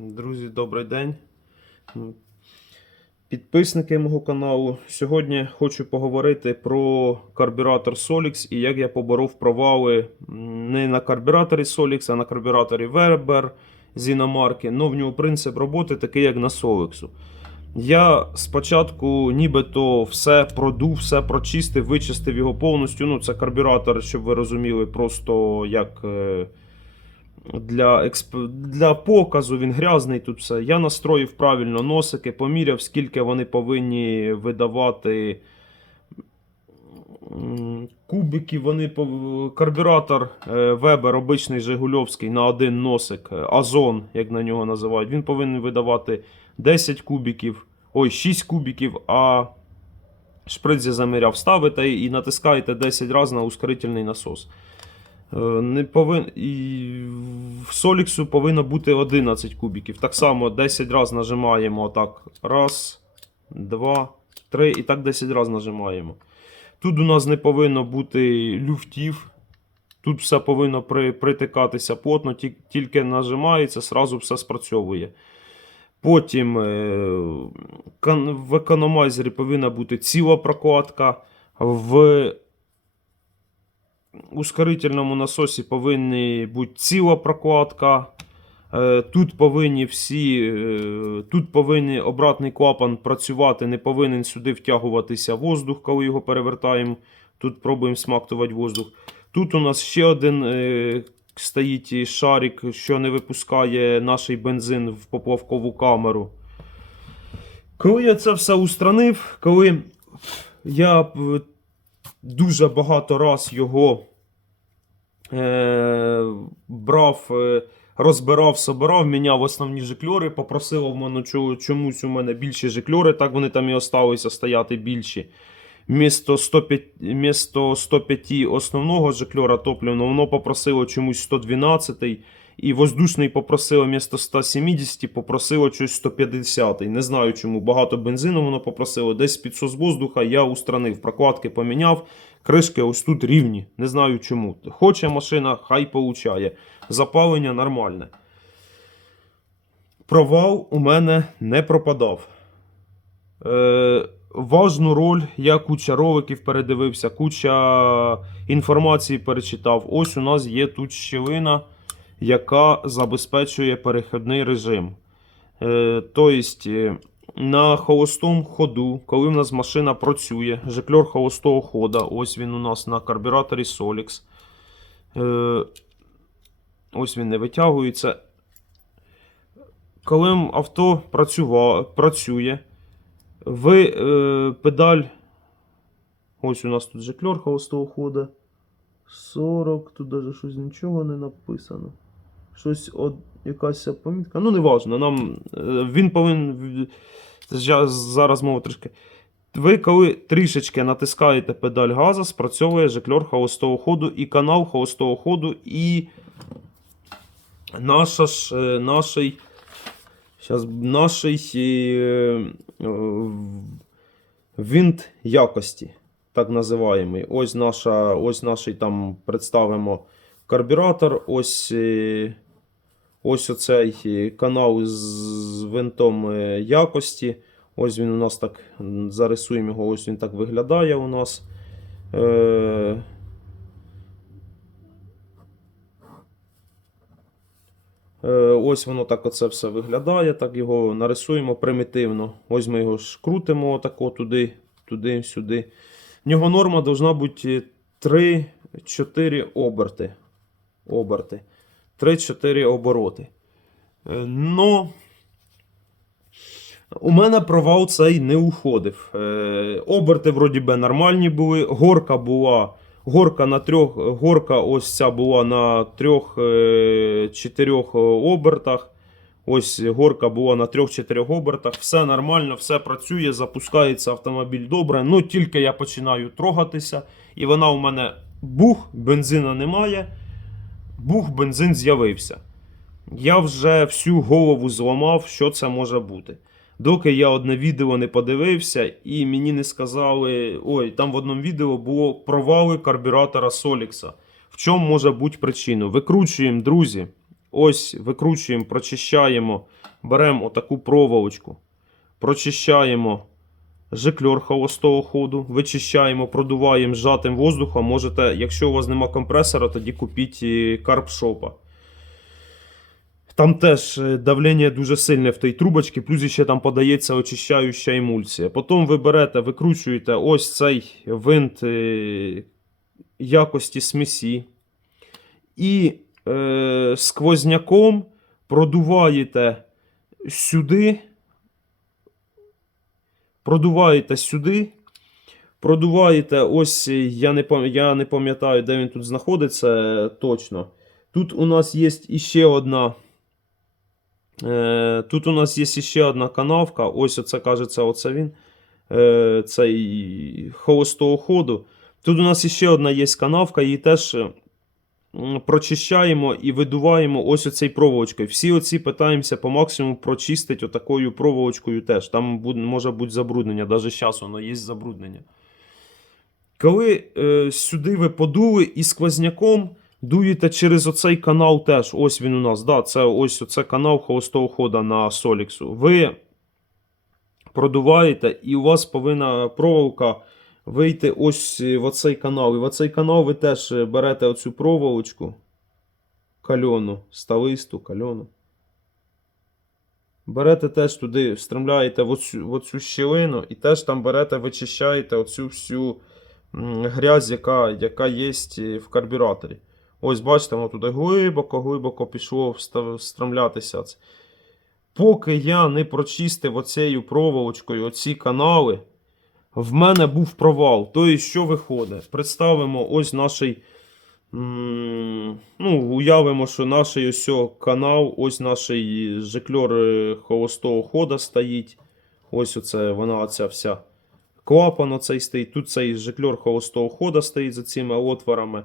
Друзі, добрий день. Підписники мого каналу. Сьогодні хочу поговорити про карбюратор Solix і як я поборов провали не на карбюраторі Solix, а на карбюраторі Weber з іномарки. Ну, в нього принцип роботи такий, як на Solix. Я спочатку нібито все продув, все прочистив, вичистив його повністю. Ну, це карбюратор, щоб ви розуміли, просто як. Е, для, експ... для показу він грязний тут все. Я настроїв правильно носики, поміряв, скільки вони повинні видавати кубиків. Вони. Карбюратор е, Weber, обичний Жигульовський на один носик, е, Озон, як на нього називають, він повинен видавати 10 кубиків, ой, 6 кубиків, а шприц я заміряв. Ставите і натискаєте 10 разів на ускорительний насос. Е, Не повин... і в Соліксу повинно бути 11 кубиків. Так само 10 разів нажимаємо так. Раз, два, три і так 10 разів нажимаємо. Тут у нас не повинно бути люфтів. Тут все повинно при... притикатися плотно, ті- тільки нажимається, сразу все спрацьовує. Потім е... в економайзері повинна бути ціла прокладка. В ускорительному насосі повинні бути ціла прокладка. Е, Тут повинні всі, е, тут повинен обратний клапан працювати, не повинен сюди втягуватися воздух, коли його перевертаємо. Тут пробуємо смактувати воздух. Тут у нас ще один е, стоїть шарик, що не випускає наш бензин в поплавкову камеру. Коли я це все устранив, коли я дуже багато раз його е, брав, е, розбирав, собирав, міняв основні жикльори, попросив в мене чомусь у мене більші жикльори, так вони там і осталися стояти більші. Місто 105, місто 105 основного жикльора топливного, воно попросило чомусь 112 і воздушний попросило місто 170, попросило щось 150. Не знаю чому. Багато бензину воно попросило. Десь підсос воздуха я устранив. Прокладки поміняв. Кришки ось тут рівні. Не знаю чому. Хоче машина, хай получає. Запалення нормальне. Провал у мене не пропадав. Е, важну роль я куча роликів передивився, куча інформації перечитав. Ось у нас є тут щілина, яка забезпечує перехідний режим. Е, тобто, е, на холостому ходу, коли в нас машина працює, жикльор холостого хода, ось він у нас на карбюраторі Solix. Е, ось він не витягується. Коли авто працює, ви педаль. Ось у нас тут жикльор холостого хода. 40, тут навіть щось нічого не написано. Щось от, якась помітка. Ну, не важно. Нам, е, він повинен. Зараз мова трішки. Ви коли трішечки натискаєте педаль газу, спрацьовує жикльор холостого ходу і канал холостого ходу, і наша ж, е, наший, щас, наший е, винт якості, так називаємо. Ось наша, ось наший там представимо карбюратор, ось, ось оцей е, канал з, винтом е, якості. Ось він у нас так зарисуємо його, ось він так виглядає у нас. Е, Ось воно так оце все виглядає. Так його нарисуємо примітивно. Ось ми його ж крутимо отако туди, туди, сюди. В нього норма должна бути 3-4 оберти. оберти. 3-4 обороти. Е, Ну, у мене провал цей не уходив. Е, оберти вроді би нормальні були. Горка була. Горка на трьох, горка ось ця була на трьох-чотирьох обертах. Ось горка була на трьох-чотирьох обертах. Все нормально, все працює, запускається автомобіль добре. Ну тільки я починаю трогатися, і вона у мене бух, бензина немає. Бух, бензин з'явився. Я вже всю голову зламав, що це може бути. Доки я одне відео не подивився, і мені не сказали. Ой, там в одному відео було провали карбюратора Солікса. В чому може бути причина? Викручуємо, друзі. ось викручуємо, прочищаємо, беремо отаку проволочку, прочищаємо жикльор холостого ходу, вичищаємо, продуваємо зжатим воздухом. Можете, якщо у вас нема компресора, тоді купіть е, карпшопа. Там теж е, давлення дуже сильне в тій трубочці, плюс ще там подається очищаюча емульсія. Потім ви берете, викручуєте ось цей винт е, якості смісі. І е, сквозняком продуваєте сюди. Продуваєте сюди. Продуваєте, ось я не, я не пам'ятаю, де він тут знаходиться е, точно. Тут у нас є іще одна. Е, тут у нас є іще одна канавка. Ось оце кажеться, оце він. Е, цей холостого ходу. Тут у нас іще одна є канавка, її теж прочищаємо і видуваємо ось оцей проволочкою. Всі оці питаємося по максимуму прочистити отакою проволочкою теж. Там може бути забруднення, навіть зараз воно є забруднення. Коли е, сюди ви подули і сквозняком дуєте через оцей канал теж. Ось він у нас. Да, це ось оце канал холостого хода на Соліксу. Ви продуваєте, і у вас повинна проволока вийти ось в оцей канал. І в оцей канал ви теж е, берете оцю проволочку кальону, сталисту кальону. Берете теж туди, встромляєте в оцю, в оцю щілину і теж там берете, вичищаєте оцю всю грязь, яка, яка є в карбюраторі. Ось бачите, воно туди глибоко-глибоко пішло встромлятися. Поки я не прочистив оцею проволочкою оці канали, в мене був провал. Тобто, що виходить? Представимо ось наш. Ну, уявимо, що наш ось канал, ось наш жикльор е, холостого хода стоїть. Ось оце вона оця вся клапан оцей стоїть. Тут цей жикльор холостого хода стоїть за цими отворами.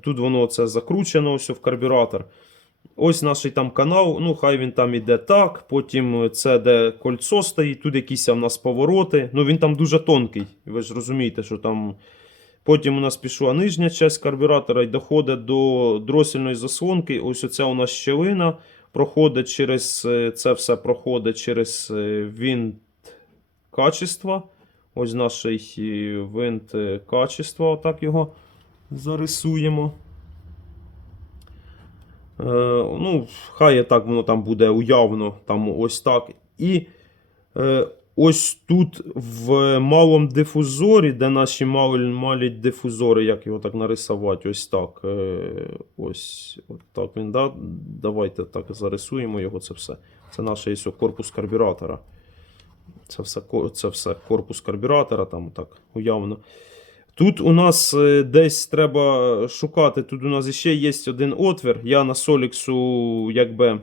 Тут воно це закручено ось в карбюратор. Ось наш там канал, ну хай він там іде так. Потім це де кольцо стоїть, тут якісь у нас повороти. Ну він там дуже тонкий. Ви ж розумієте, що там. Потім у нас пішла нижня частина карбюратора і доходить до дросільної заслонки. Ось оця у нас щелина проходить через е, це все проходить через е, винт качества. Ось наш е, винт е, качества, отак його зарисуємо. Е, ну, хай так воно там буде уявно, там ось так. І е, ось тут в малому дифузорі, де наші малі, дифузори, як його так нарисувати, ось так. Е, ось от так він, да? Давайте так зарисуємо його, це все. Це наш ось корпус карбюратора. Це все, це все корпус карбюратора, там так уявно. Тут у нас е, десь треба шукати. Тут у нас ще є один отвір. Я на Соліксу, якби.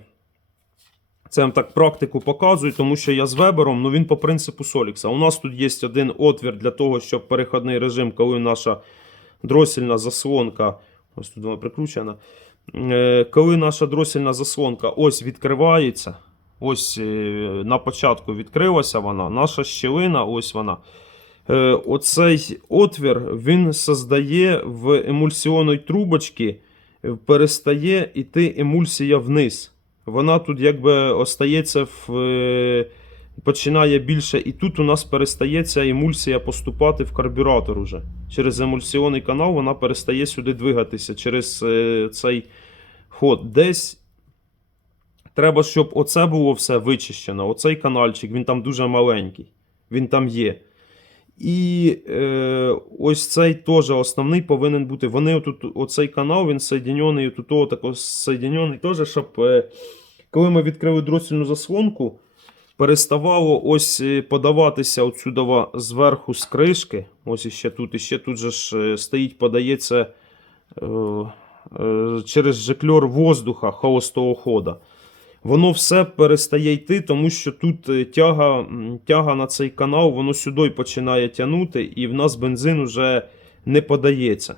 Це так практику показую, тому що я з вебером, ну він по принципу Солікса. У нас тут є один отвір для того, щоб перехідний режим, коли наша дросільна заслонка. Ось тут вона прикручена. Е, Коли наша дросільна заслонка ось відкривається. Ось е, на початку відкрилася вона, наша щілина, ось вона. Е, Оцей отвір він создає в емульсіонної трубочки, е, перестає йти емульсія вниз. Вона тут якби остається в. е, Починає більше, і тут у нас перестає ця емульсія поступати в карбюратор уже. Через емульсіонний канал вона перестає сюди двигатися через цей ход. Десь треба, щоб оце було все вичищено. Оцей канальчик, він там дуже маленький. Він там є. І е, ось цей теж основний повинен бути. Вони отут, оцей канал, він соєдинений, тут отако соєдинений теж, щоб е, коли ми відкрили дросільну заслонку, переставало ось е, подаватися отсюда зверху з кришки. Ось іще тут, іще тут же ж е, стоїть, подається е, е, через жикльор воздуха холостого хода. Воно все перестає йти, тому що тут е, тяга, тяга на цей канал, воно сюди починає тягнути, і в нас бензин вже не подається.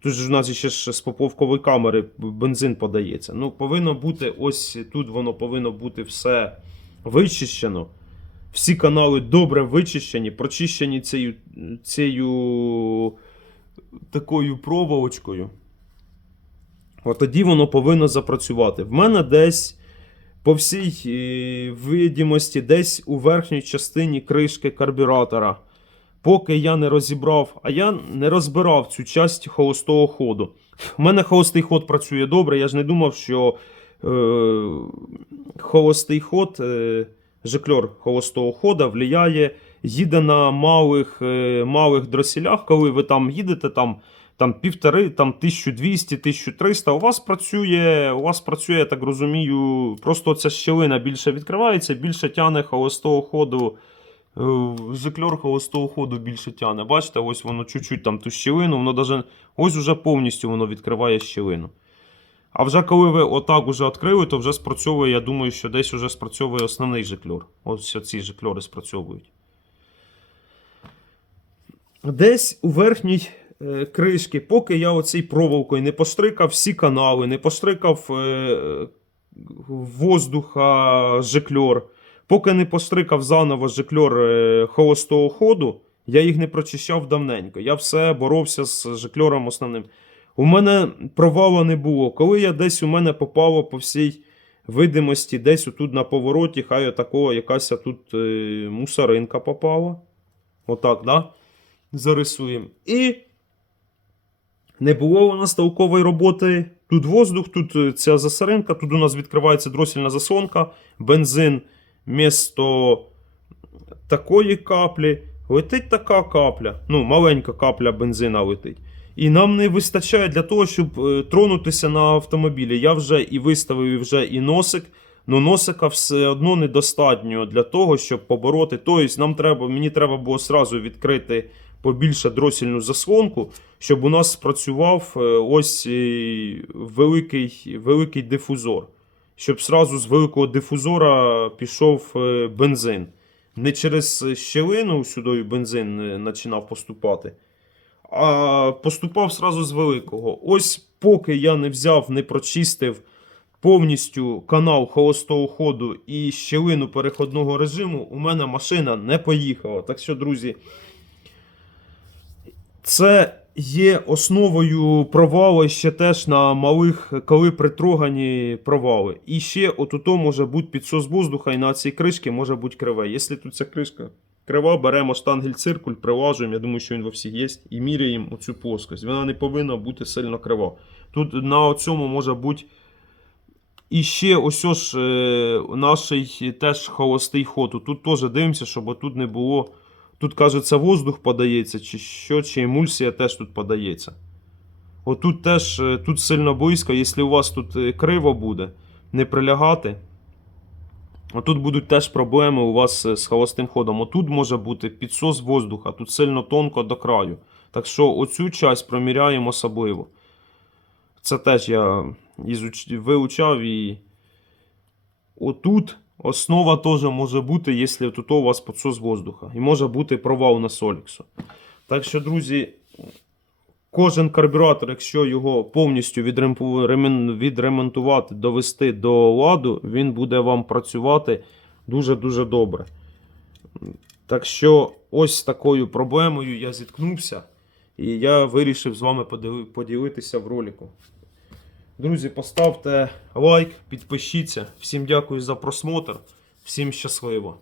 Тут ж у нас ще ж з поповкової камери бензин подається. Ну, повинно бути ось тут воно повинно бути все вичищено. Всі канали добре вичищені, прочищені цією, цією такою проволочкою. От тоді воно повинно запрацювати. В мене десь по всій е, видимості, десь у верхній частині кришки карбюратора. Поки я не розібрав, а я не розбирав цю часть холостого ходу. У мене холостий ход працює добре. Я ж не думав, що е, холостий ход, е, жикльор холостого хода влияє, їде на малих, е, малих дросілях, коли ви там їдете, там, там півтори, там 1200, 1300, у вас працює, у вас працює, я так розумію, просто ця щелина більше відкривається, більше тяне холостого ходу. е, холостого ходу більше тяне. Бачите, ось воно чуть-чуть там ту щілину, воно даже, ось уже повністю воно відкриває щілину. А вже коли ви отак уже відкрили, то вже спрацьовує, я думаю, що десь вже спрацьовує основний жикльор. Ось ці жикльори спрацьовують. Десь у верхній кришки, поки я оцій проволокою не пострикав всі канали, не пострикав е, воздуха жикльор, поки не пострикав заново жикльор е, холостого ходу, я їх не прочищав давненько. Я все боровся з жикльором основним. У мене провалу не було. Коли я десь у мене попало по всій видимості, десь отут на повороті, хай отакого якась тут е, мусоринка попала. Отак, да? Зарисуємо. І не було у нас толкової роботи. Тут воздух, тут е, ця засаринка, тут у нас відкривається дросільна заслонка, бензин місто такої каплі. Летить така капля. Ну, маленька капля бензина летить. І нам не вистачає для того, щоб е, тронутися на автомобілі. Я вже і виставив вже і носик. але носика все одно недостатньо для того, щоб побороти. Тобто, нам треба, мені треба було сразу відкрити побільше дросільну заслонку, щоб у нас спрацював е, ось е, великий, великий дифузор. Щоб сразу з великого дифузора пішов е, бензин. Не через щелину сюди бензин починав поступати, а поступав сразу з великого. Ось поки я не взяв, не прочистив повністю канал холостого ходу і щелину переходного режиму, у мене машина не поїхала. Так що, друзі, це є основою провалу ще теж на малих, коли притрогані провали. І ще отуто може бути підсос воздуха, і на цій кришці може бути криве. Якщо тут ця кришка крива, беремо штангель циркуль, прилажуємо, я думаю, що він во всіх є, і міряємо оцю плоскость. Вона не повинна бути сильно крива. Тут на цьому може бути. І ще ось ж е, наш теж холостий ход. Тут теж дивимося, щоб тут не було. Тут, кажеться, воздух подається, чи що, чи емульсія теж тут подається. Отут теж е, тут сильно близько, якщо у вас тут е, криво буде, не прилягати. Отут будуть теж проблеми у вас е, з холостим ходом. Отут може бути підсос воздуха, тут сильно тонко до краю. Так що оцю часть проміряємо особливо. Це теж я вивчав і отут основа теж може бути, якщо тут у вас підсос воздуха. І може бути провал на Соліксу. Так що, друзі, кожен карбюратор, якщо його повністю відремонтувати, довести до ладу, він буде вам працювати дуже-дуже добре. Так що, ось такою проблемою я зіткнувся. І я вирішив з вами поділитися в ролику. Друзі, поставте лайк, підпишіться. Всім дякую за просмотр. Всім щасливо!